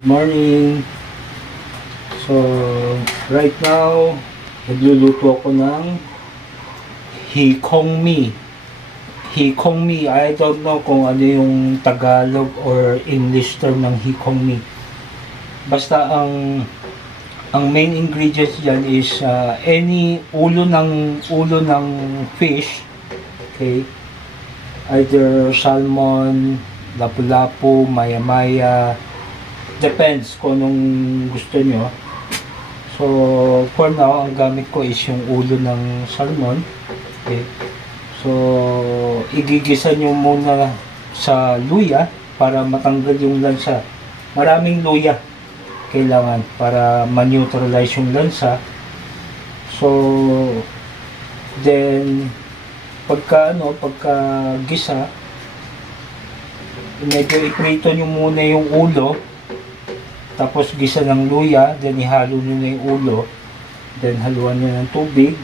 Morning. So, right now, nagluluto ako ng hikong mi. Hikong mi, I don't know kung ano yung Tagalog or English term ng hikong mi. Basta ang main ingredients diyan is any ulo ng fish, okay? Either salmon, lapu-lapu, maya-maya, depends kung anong gusto nyo. So, for now, ang gamit ko is yung ulo ng salmon. Okay. So, igigisa nyo muna sa luya para matanggal yung lansa. Maraming luya kailangan para ma-neutralize yung lansa. So, then, pagka gisa, medyo iprito nyo muna yung ulo. Tapos gisa ng luya, then ihalo nyo na yung ulo, then haluan nyo ng tubig.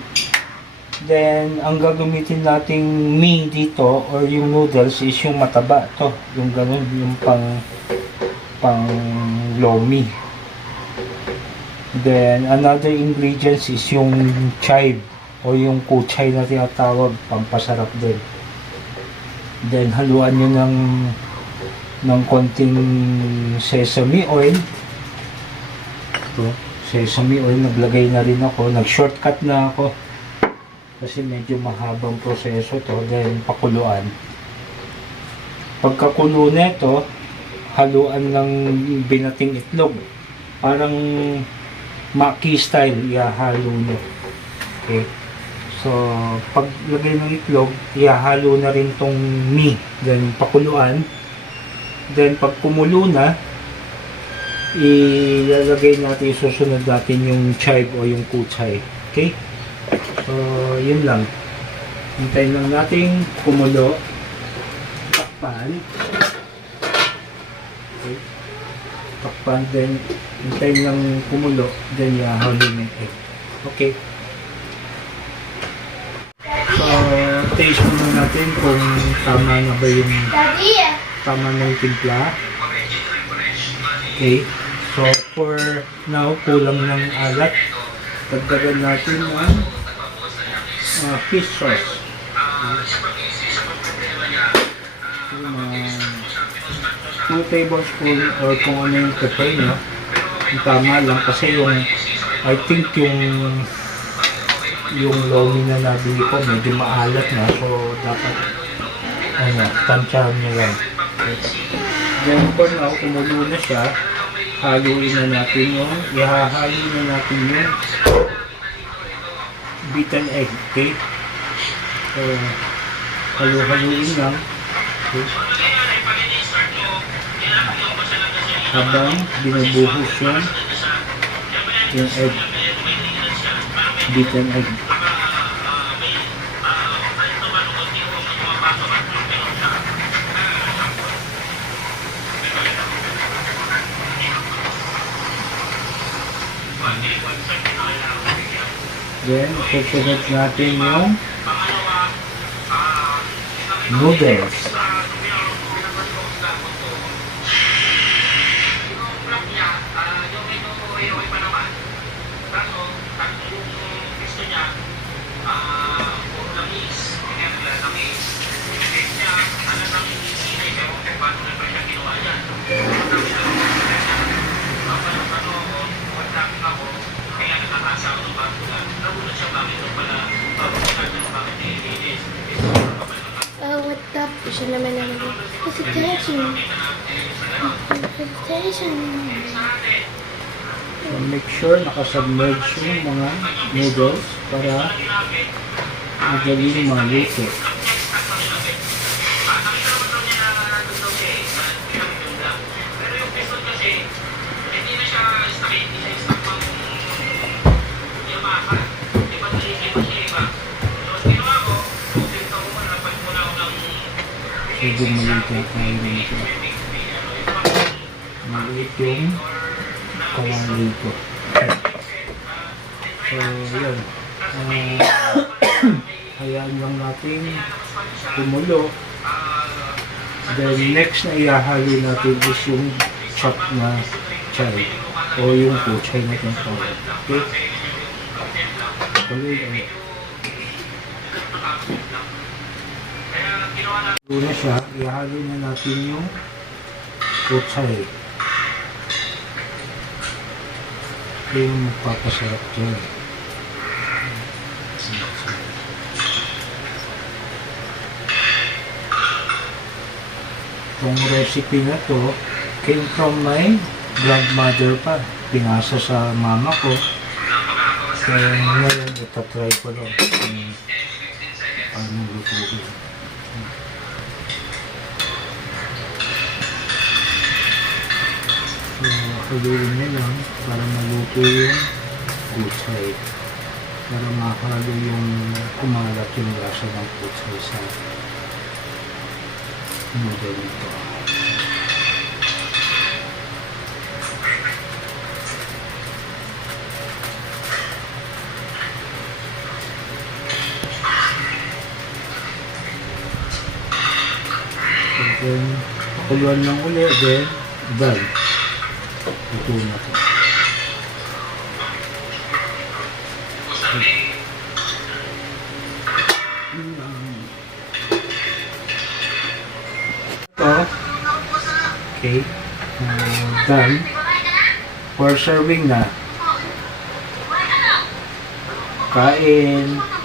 Then, ang gagamitin nating mi dito, or yung noodles, is yung mataba to, yung ganun, yung pang lomi. Then, another ingredients is yung chive, o yung kuchay na tinatawag, pampasarap din. Then, haluan nyo ng konting sesame oil. Sesame oil, naglagay na rin ako, nag-shortcut na ako kasi medyo mahabang proseso to. Then pakuluan. Pagkakulo nito, haluan ng binating itlog, parang maki style ihahalo nyo. Okay, so paglagay ng itlog, ihahalo na rin tong mi, then pakuluan. Then pag kumulo na, ilalagay natin, susunod natin yung chive o yung kuchay. Okay? So, yun lang. Hintayin lang natin kumulo. Takpan. Okay? Takpan, then hintayin lang kumulo, then ihahalo na egg. Okay? So, taste muna natin kung tama na ba yung timpla. Okay? So, for now, kulang ng alat. Dagdagan natin ng fish sauce. Okay. 2 tablespoon or kung ano yung prefer nyo. Yung tama lang kasi I think yung lomi na nabili ko medyo maalat na. So, dapat tansyahan nyo lang. Okay. Then, for now, kumulo na siya. Haluin na natin ihahalo na natin yung beaten egg, okay? So, haluin lang. Okay? Habang binubuhos yung egg, beaten egg. Then, susunod natin yung noodles. Siya naman hesitation. So, make sure nakasubmerge yung mga noodles para madaling maluto. Medyo maliit yung kain nito. Maliit yung kawali ko. So, yun. Hayaan lang natin kumulo. Then, next na ihahalo natin is yung chop na kuchay o yung kuchay na tinatawag. Okay? Tuloy ulit. Halo na siya, ihalo na natin yung kuchay. Ito yung magpapasarap dyan. Itong recipe na to came from my grandmother pa. Pinasa sa mama ko. Kaya ngayon itatry ko lang kung paano lutuin. So, haluin na lang para maluto yung kuchay. Para mahalo yung kumalat yung lasa ng kuchay sa noodle nito. And then, pakuluan lang ulit, then, done. Ito na to. Okay, done. For serving na. Kain.